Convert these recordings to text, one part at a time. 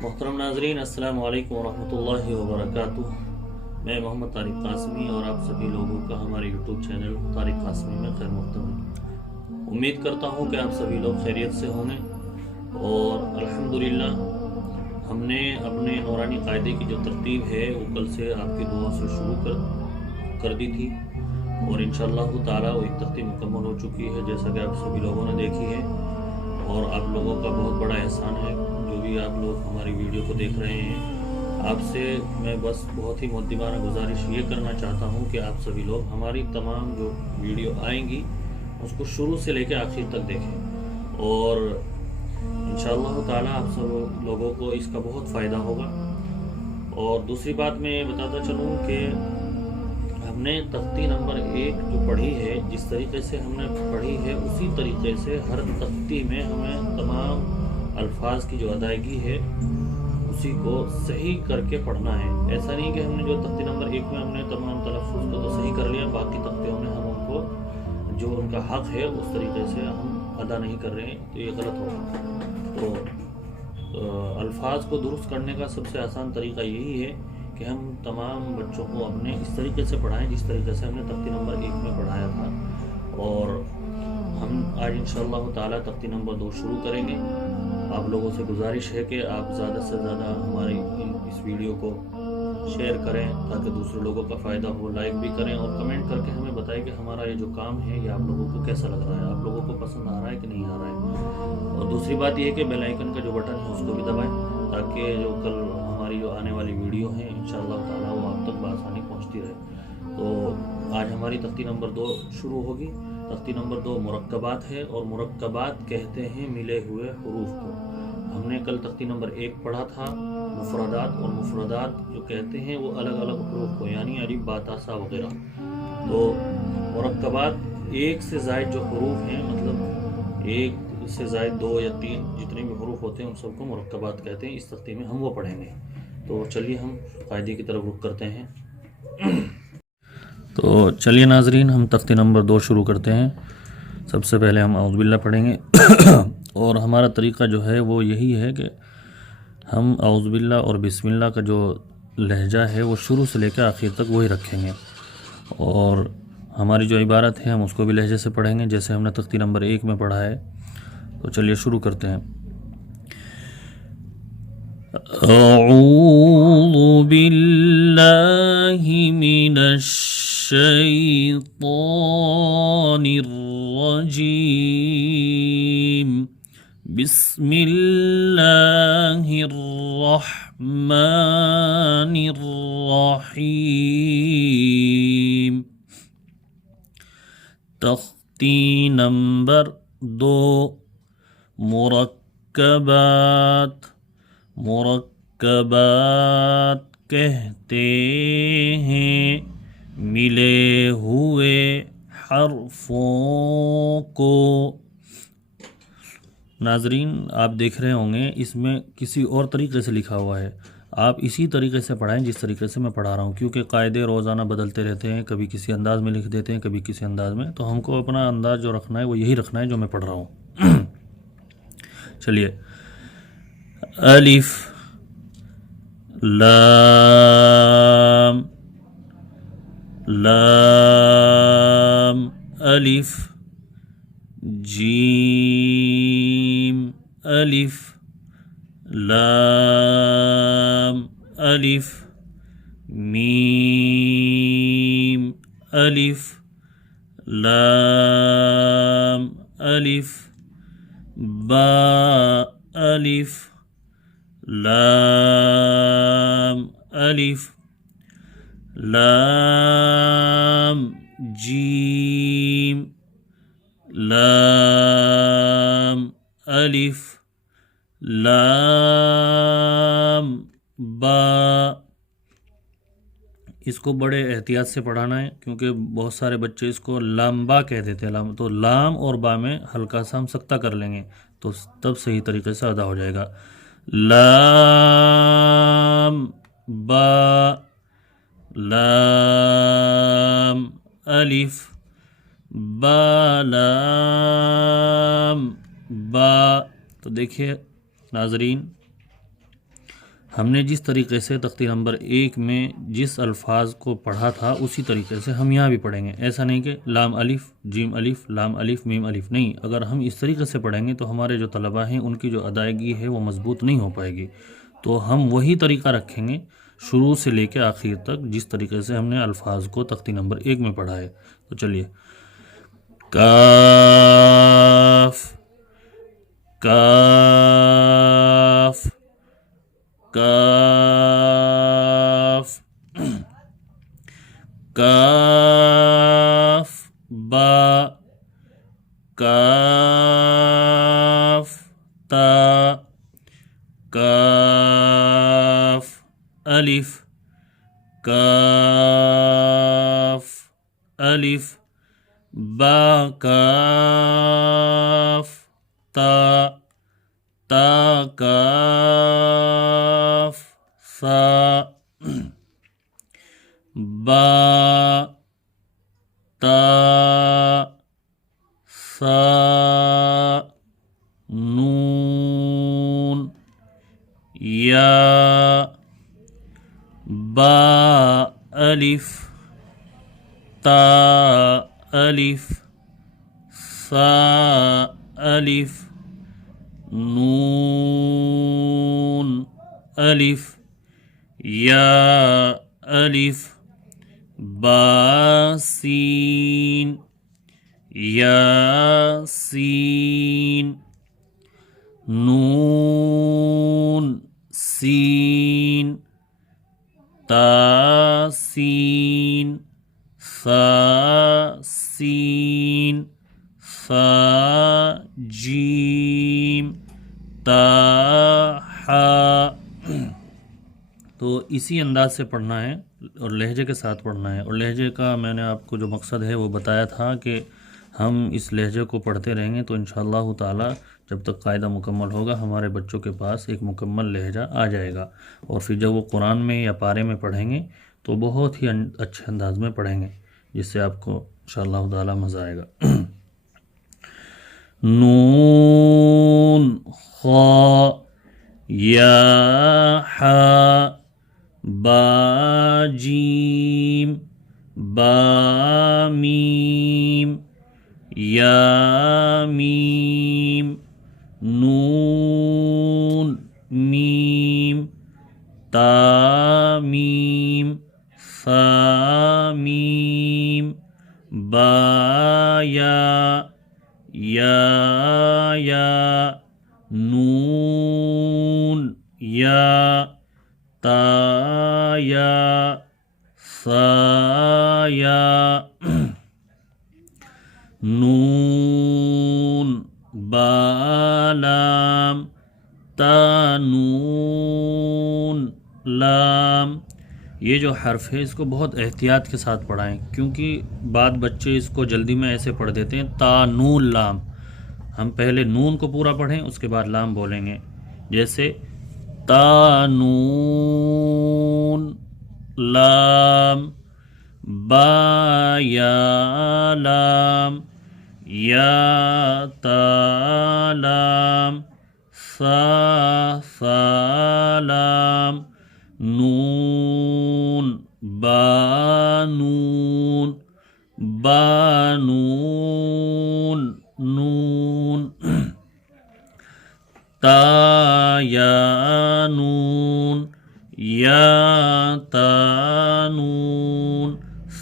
محترم ناظرین، السلام علیکم ورحمۃ اللہ وبرکاتہ۔ میں محمد طارق قاسمی اور آپ سبھی لوگوں کا ہمارے یوٹیوب چینل طارق قاسمی میں خیر مقدم ہے۔ امید کرتا ہوں کہ آپ سبھی لوگ خیریت سے ہوں گے، اور الحمدللہ ہم نے اپنے نورانی قاعدے کی جو ترتیب ہے وہ کل سے آپ کی دعا سے شروع کر دی تھی، اور انشاءاللہ تعالی وہ ایک ترتیب مکمل ہو چکی ہے، جیسا کہ آپ سبھی لوگوں نے دیکھی ہے۔ اور آپ لوگوں کا بہت بڑا احسان ہے، جو بھی آپ لوگ ہماری ویڈیو کو دیکھ رہے ہیں۔ آپ سے میں بس بہت ہی مؤدبانہ گزارش یہ کرنا چاہتا ہوں کہ آپ سبھی لوگ ہماری تمام جو ویڈیو آئیں گی اس کو شروع سے لے کے آخر تک دیکھیں، اور انشاءاللہ تعالی آپ سب لوگوں کو اس کا بہت فائدہ ہوگا۔ اور دوسری بات میں یہ بتاتا چلوں کہ ہم نے تختی نمبر 1 جو پڑھی ہے، جس طریقے سے ہم نے پڑھی ہے اسی طریقے سے ہر تختی میں ہمیں تمام الفاظ کی جو ادائیگی ہے اسی کو صحیح کر کے پڑھنا ہے۔ ایسا نہیں کہ ہم نے جو تختی نمبر 1 میں ہم نے تمام تلفظ کو تو صحیح کر لیا، باقی تختیوں میں ہم ان کو جو ان کا حق ہے اس طریقے سے ہم ادا نہیں کر رہے ہیں، تو یہ غلط ہوگا۔ تو الفاظ کو درست کرنے کا سب سے آسان طریقہ یہی ہے کہ ہم تمام بچوں کو اپنے اس طریقے سے پڑھائیں جس طریقے سے ہم نے تختی نمبر 1 میں پڑھایا تھا۔ اور ہم آج انشاءاللہ تعالی تختی نمبر 2 شروع کریں گے۔ آپ لوگوں سے گزارش ہے کہ آپ زیادہ سے زیادہ ہماری اس ویڈیو کو شیئر کریں تاکہ دوسرے لوگوں کا فائدہ ہو، لائک بھی کریں اور کمنٹ کر کے ہمیں بتائیں کہ ہمارا یہ جو کام ہے یہ آپ لوگوں کو کیسا لگ رہا ہے، آپ لوگوں کو پسند آ رہا ہے کہ نہیں آ رہا ہے۔ اور دوسری بات یہ ہے کہ بیل آئیکن کا جو بٹن ہے اس کو بھی دبائیں تاکہ جو کل ہماری جو آنے والی ویڈیو ہیں انشاءاللہ تعالی وہ آپ تک بآسانی پہنچتی رہے۔ تو آج ہماری تختی نمبر 2 شروع ہوگی۔ تختی نمبر 2 مرکبات ہے، اور مرکبات کہتے ہیں ملے ہوئے حروف کو۔ ہم نے کل تختی نمبر 1 پڑھا تھا مفردات، اور مفردات جو کہتے ہیں وہ الگ الگ حروف کو، یعنی الف با تا سا وغیرہ۔ تو مرکبات ایک سے زائد جو حروف ہیں، مطلب ایک سے زائد 2 یا 3 جتنے بھی حروف ہوتے ہیں ان سب کو مرکبات کہتے ہیں۔ اس تختی میں ہم وہ پڑھیں گے۔ تو چلیے ہم قاعدے کی طرف رخ کرتے ہیں۔ تو چلیے ناظرین، ہم تختی نمبر 2 شروع کرتے ہیں۔ سب سے پہلے ہم اعوذ باللہ پڑھیں گے، اور ہمارا طریقہ جو ہے وہ یہی ہے کہ ہم اعوذ باللہ اور بسم اللہ کا جو لہجہ ہے وہ شروع سے لے کے آخر تک وہی رکھیں گے، اور ہماری جو عبارت ہے ہم اس کو بھی لہجے سے پڑھیں گے جیسے ہم نے تختی نمبر 1 میں پڑھا ہے۔ تو چلیے شروع کرتے ہیں۔ اعوذ باللہ من الشیطان الرجیم، بسم اللہ الرحمن الرحیم۔ تختی نمبر 2 مرکبات۔ مرکبات کہتے ہیں ملے ہوئے حرفوں کو۔ ناظرین آپ دیکھ رہے ہوں گے اس میں کسی اور طریقے سے لکھا ہوا ہے، آپ اسی طریقے سے پڑھائیں جس طریقے سے میں پڑھا رہا ہوں، کیونکہ قاعدے روزانہ بدلتے رہتے ہیں، کبھی کسی انداز میں لکھ دیتے ہیں کبھی کسی انداز میں، تو ہم کو اپنا انداز جو رکھنا ہے وہ یہی رکھنا ہے جو میں پڑھ رہا ہوں۔ چلیے، الف لام لام، الف جیم، الف لام، الف میم، الف لام، الف با، الف لام، الف لام، جیم، لام، الف لام، با۔ اس کو بڑے احتیاط سے پڑھانا ہے کیونکہ بہت سارے بچے اس کو لامبا کہہ دیتے ہیں، تو لام اور با میں ہلکا سا ہم سکتہ کر لیں گے تو تب صحیح طریقے سے ادا ہو جائے گا۔ لام با، لام الف با لام با۔ تو دیکھیے ناظرین، ہم نے جس طریقے سے تختی نمبر 1 میں جس الفاظ کو پڑھا تھا اسی طریقے سے ہم یہاں بھی پڑھیں گے. ایسا نہیں کہ لام الف جیم الف لام الف میم الف، نہیں. اگر ہم اس طریقے سے پڑھیں گے تو ہمارے جو طلبہ ہیں ان کی جو ادائیگی ہے وہ مضبوط نہیں ہو پائے گی. تو ہم وہی طریقہ رکھیں گے شروع سے لے کے آخر تک جس طریقے سے ہم نے الفاظ کو تختی نمبر 1 میں پڑھا ہے. تو چلیے. کاف کاف کاف کاف با کاف تا کاف الف کاف الف با کاف تا تا کاف سا با تا سا نون یا با الف تا الف سا الف نون الف یا الف با سین یا سین نون سین تا سین سا سین سا جیم تا حا. تو اسی انداز سے پڑھنا ہے اور لہجے کے ساتھ پڑھنا ہے. اور لہجے کا میں نے آپ کو جو مقصد ہے وہ بتایا تھا کہ ہم اس لہجے کو پڑھتے رہیں گے تو انشاءاللہ تعالی جب تک قاعدہ مکمل ہوگا ہمارے بچوں کے پاس ایک مکمل لہجہ آ جائے گا. اور پھر جب وہ قرآن میں یا پارے میں پڑھیں گے تو بہت ہی اچھے انداز میں پڑھیں گے جس سے آپ کو انشاءاللہ تعالی مزہ آئے گا. نون خا یا حا با جیم با میم یا میم نون میم تا میم سا میم با یا نون یا تا یا سا یا نون با لام تا نون لام. یہ جو حرف ہے اس کو بہت احتیاط کے ساتھ پڑھائیں کیونکہ بعض بچے اس کو جلدی میں ایسے پڑھ دیتے ہیں تا نون لام. ہم پہلے نون کو پورا پڑھیں اس کے بعد لام بولیں گے. جیسے تا نون لام با یا لام یا تا لام سا سا لام نون با نون نون تا یا نون یا تا نون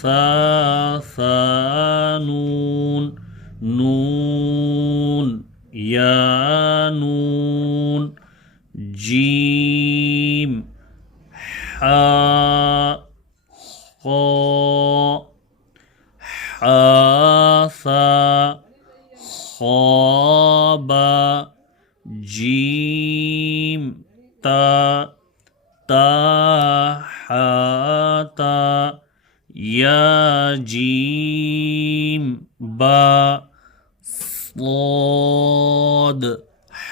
سا سا نون نون یا نون جیم حا خا حاسا خوابا جیم تا تا حاتا یا جیم با صاد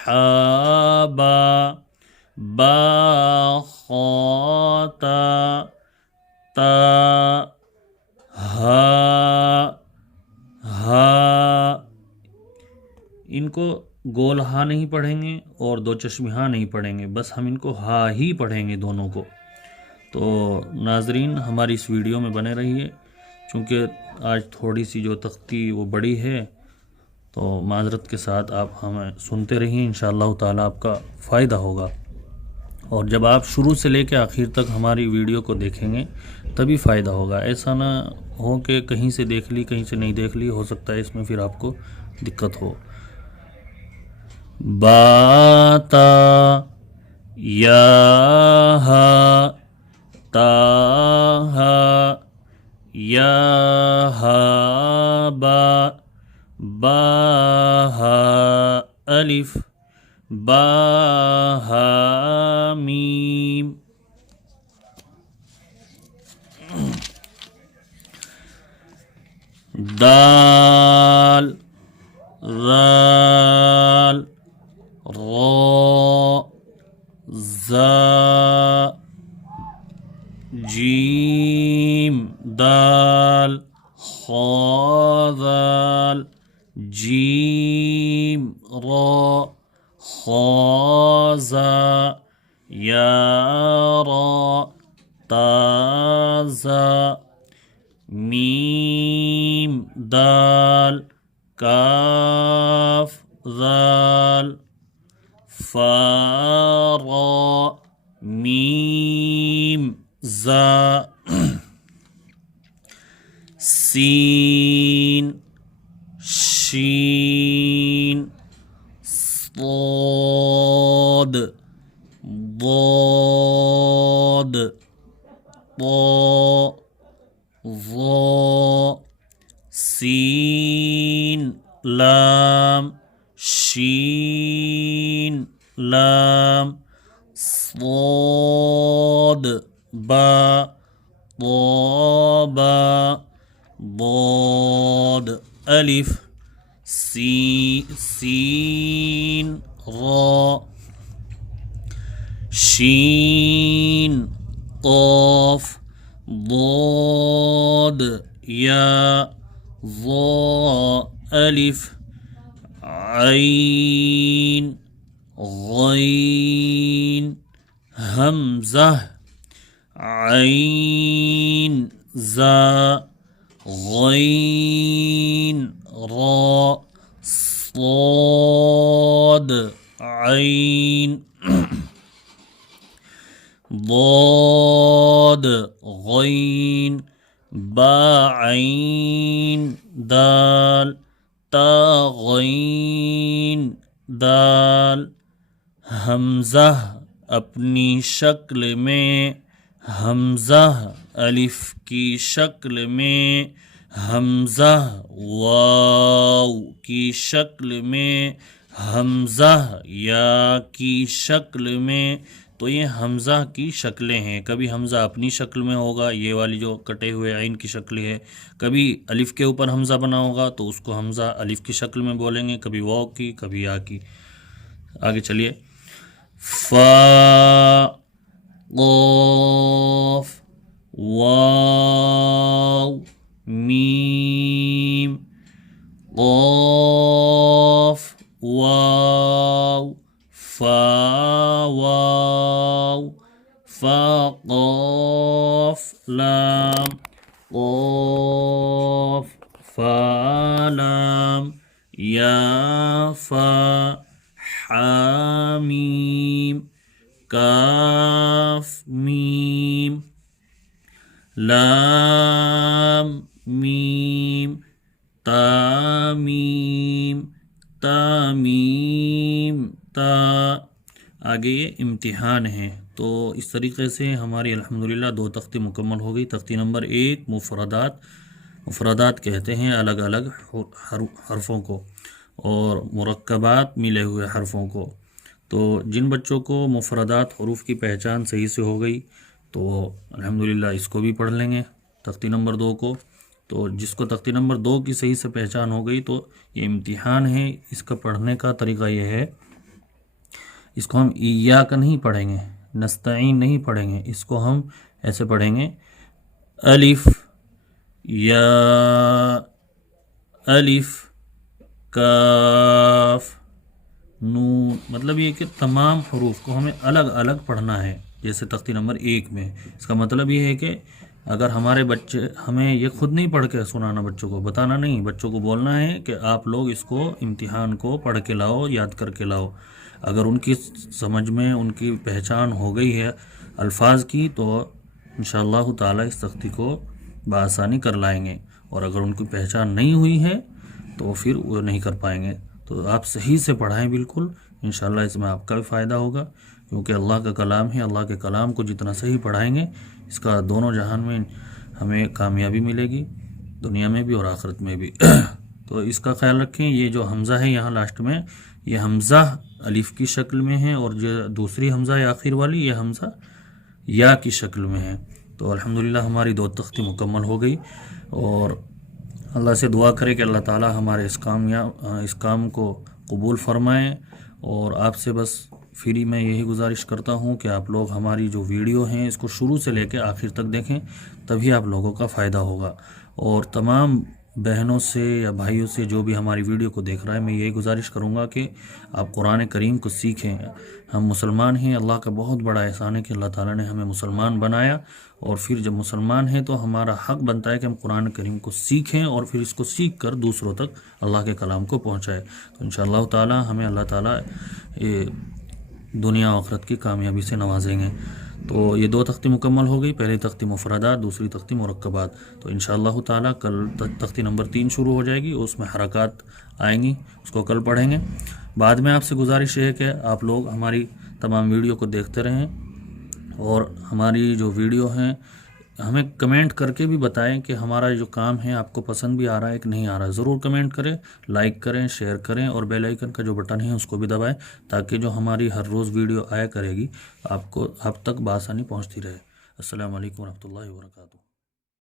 حابا با خاتا تا ہا. ان کو گول ہا نہیں پڑھیں گے اور دو چشمی ہا نہیں پڑھیں گے، بس ہم ان کو ہا ہی پڑھیں گے دونوں کو۔ تو ناظرین ہماری اس ویڈیو میں بنے رہیے، چونکہ آج تھوڑی سی جو تختی وہ بڑی ہے، تو معذرت کے ساتھ آپ ہمیں سنتے رہیے، انشاءاللہ تعالی آپ کا فائدہ ہوگا۔ اور جب آپ شروع سے لے کے آخر تک ہماری ویڈیو کو دیکھیں گے تبھی فائدہ ہوگا، ایسا نہ ہو کہ کہیں سے دیکھ لی کہیں سے نہیں دیکھ لی، ہو سکتا ہے اس میں پھر آپ کو دقت ہو۔ با تا یا ہا تا ہا یا ہا با با ہا الف با ہا میم۔ دال ذال را زا جیم دال خا ذال جیم را خا زا یا را تا زا میم دال کاف ذال فا را میم زا سین شین صاد ضاد طا ظا سین لام شین لام صاد با طا با ضاد الف سین را شین قاف ضاد یا ظا الف عین غین حمزہ عین زا غین را صاد عین ضاد غین با عین دال تا غین دال حمزہ اپنی شکل میں، حمزہ الف کی شکل میں، حمزہ واو کی شکل میں، حمزہ یا کی شکل میں۔ تو یہ حمزہ کی شکلیں ہیں، کبھی حمزہ اپنی شکل میں ہوگا، یہ والی جو کٹے ہوئے عین کی شکل ہے، کبھی الف کے اوپر حمزہ بنا ہوگا تو اس کو حمزہ الف کی شکل میں بولیں گے، کبھی واو کی کبھی یا کی۔ آگے چلیے، فا قاف واو میم قاف واو فا واو فا قاف لام قاف فا لام یا فا حامیم کاف میم لام میم تامیم تامیم تا۔ آگے یہ امتحان ہے، تو اس طریقے سے ہماری الحمدللہ 2 تختی مکمل ہو گئی۔ تختی نمبر 1 مفردات کہتے ہیں الگ الگ حرفوں کو، اور مرکبات ملے ہوئے حرفوں کو۔ تو جن بچوں کو مفردات حروف کی پہچان صحیح سے ہو گئی تو الحمدللہ اس کو بھی پڑھ لیں گے، تختی نمبر 2 کو۔ تو جس کو تختی نمبر 2 کی صحیح سے پہچان ہو گئی تو یہ امتحان ہے، اس کا پڑھنے کا طریقہ یہ ہے، اس کو ہم ایاک نہیں پڑھیں گے، نستعین نہیں پڑھیں گے، اس کو ہم ایسے پڑھیں گے، الف یا الف کاف نون، مطلب یہ کہ تمام حروف کو ہمیں الگ الگ پڑھنا ہے، جیسے تختی نمبر 1 میں۔ اس کا مطلب یہ ہے کہ اگر ہمارے بچے، ہمیں یہ خود نہیں پڑھ کے سنانا، بچوں کو بتانا نہیں، بچوں کو بولنا ہے کہ آپ لوگ اس کو امتحان کو پڑھ کے لاؤ، یاد کر کے لاؤ۔ اگر ان کی سمجھ میں ان کی پہچان ہو گئی ہے الفاظ کی تو انشاءاللہ تعالی اس تختی کو بآسانی کر لائیں گے، اور اگر ان کی پہچان نہیں ہوئی ہے تو پھر وہ نہیں کر پائیں گے۔ تو آپ صحیح سے پڑھائیں بالکل، انشاءاللہ اس میں آپ کا بھی فائدہ ہوگا، کیونکہ اللہ کا کلام ہے۔ اللہ کے کلام کو جتنا صحیح پڑھائیں گے، اس کا دونوں جہان میں ہمیں کامیابی ملے گی، دنیا میں بھی اور آخرت میں بھی۔ تو اس کا خیال رکھیں، یہ جو حمزہ ہے یہاں لاسٹ میں، یہ حمزہ الف کی شکل میں ہے، اور جو دوسری حمزہ ہے آخر والی، یہ حمزہ یا کی شکل میں ہے۔ تو الحمدللہ ہماری 2 تختی مکمل ہو گئی، اور اللہ سے دعا کرے کہ اللہ تعالی ہمارے اس کام کو قبول فرمائیں۔ اور آپ سے بس فری میں یہی گزارش کرتا ہوں کہ آپ لوگ ہماری جو ویڈیو ہیں اس کو شروع سے لے کے آخر تک دیکھیں، تبھی آپ لوگوں کا فائدہ ہوگا۔ اور تمام بہنوں سے یا بھائیوں سے جو بھی ہماری ویڈیو کو دیکھ رہا ہے، میں یہی گزارش کروں گا کہ آپ قرآن کریم کو سیکھیں۔ ہم مسلمان ہیں، اللہ کا بہت بڑا احسان ہے کہ اللہ تعالیٰ نے ہمیں مسلمان بنایا، اور پھر جب مسلمان ہیں تو ہمارا حق بنتا ہے کہ ہم قرآن کریم کو سیکھیں، اور پھر اس کو سیکھ کر دوسروں تک اللہ کے کلام کو پہنچائے۔ تو انشاءاللہ تعالیٰ ہمیں اللہ تعالیٰ دنیا و آخرت کی کامیابی سے نوازیں گے۔ تو یہ 2 تختی مکمل ہو گئی، پہلی تختی مفردات، دوسری تختی مرکبات۔ تو انشاءاللہ تعالیٰ کل تختی نمبر 3 شروع ہو جائے گی، اس میں حرکات آئیں گی، اس کو کل پڑھیں گے۔ بعد میں آپ سے گزارش ہے کہ آپ لوگ ہماری تمام ویڈیو کو دیکھتے رہیں، اور ہماری جو ویڈیو ہیں ہمیں کمنٹ کر کے بھی بتائیں کہ ہمارا جو کام ہے آپ کو پسند بھی آ رہا ہے کہ نہیں آ رہا ہے۔ ضرور کمنٹ کریں، لائک کریں، شیئر کریں، اور بیل آئیکن کا جو بٹن ہے اس کو بھی دبائیں، تاکہ جو ہماری ہر روز ویڈیو آیا کرے گی آپ تک بآسانی پہنچتی رہے۔ السلام علیکم ورحمۃ اللہ وبرکاتہ۔